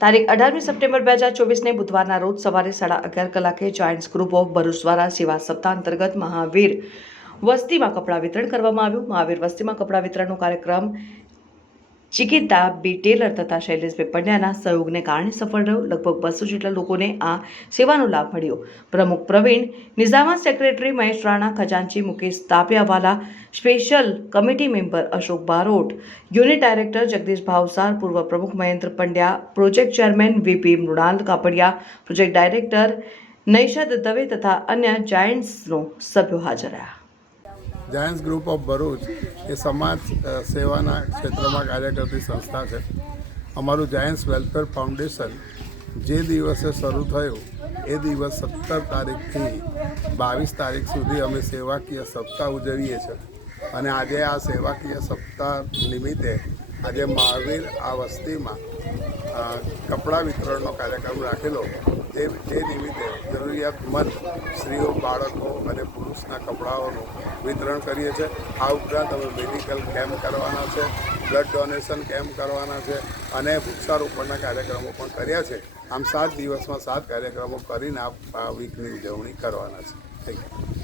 તારીખ અઢારમી સપ્ટેમ્બર બે હજાર ચોવીસને બુધવારના રોજ સવારે સાડા અગિયાર કલાકે જાયન્ટ્સ ગ્રુપ ઓફ ભરૂચ દ્વારા સેવા સપ્તાહ અંતર્ગત મહાવીર વસ્તીમાં કપડાં વિતરણ કરવામાં આવ્યું. મહાવીર વસ્તીમાં કપડાં વિતરણનો કાર્યક્રમ ચિકિતા બી ટેલર તથા શૈલેષભાઈ પંડ્યાના સહયોગને કારણે સફળ રહ્યો. લગભગ બસો જેટલા લોકોને આ સેવાનો લાભ મળ્યો. પ્રમુખ Pravin, નિઝામા secretary Mahesh Rana, ખજાનચી Mukesh Tapiyawala, special committee member Ashok Barot, unit director Jagdish Bhavsar, પૂર્વ પ્રમુખ Mahendra Pandya, project chairman VP Mrunal Kapadia, project director Naishad Dave તથા અન્ય જાયન્ટ્સનો સભ્યો હાજર રહ્યા. જાયન્ટ્સ ગ્રુપ ઓફ ભરૂચ એ સમાજ સેવાના ક્ષેત્રમાં કાર્ય કરતી સંસ્થા છે. અમારું જાયન્ટ્સ વેલફેર ફાઉન્ડેશન જે દિવસે શરૂ થયું, એ દિવસ સત્તર તારીખથી બાવીસ તારીખ સુધી અમે સેવાકીય સપ્તાહ ઉજવીએ છીએ. અને આજે આ સેવાકીય સપ્તાહ નિમિત્તે આજે મહાવીર આ વસ્તીમાં કપડાં વિતરણનો કાર્યક્રમ રાખેલો તે તે નિમિત્તે જરૂરિયાતમંદ સ્ત્રીઓ, બાળકો અને પુરુષના કપડાઓનું વિતરણ કરીએ છીએ આ ઉપરાંત અમે મેડિકલ કેમ્પ કરવાના છે, બ્લડ ડોનેશન કેમ્પ કરવાના છે અને વૃક્ષારોપણના કાર્યક્રમો પણ કર્યા છે. આમ સાત દિવસમાં સાત કાર્યક્રમો કરીને આ વીકની ઉજવણી કરવાના છે. Thank you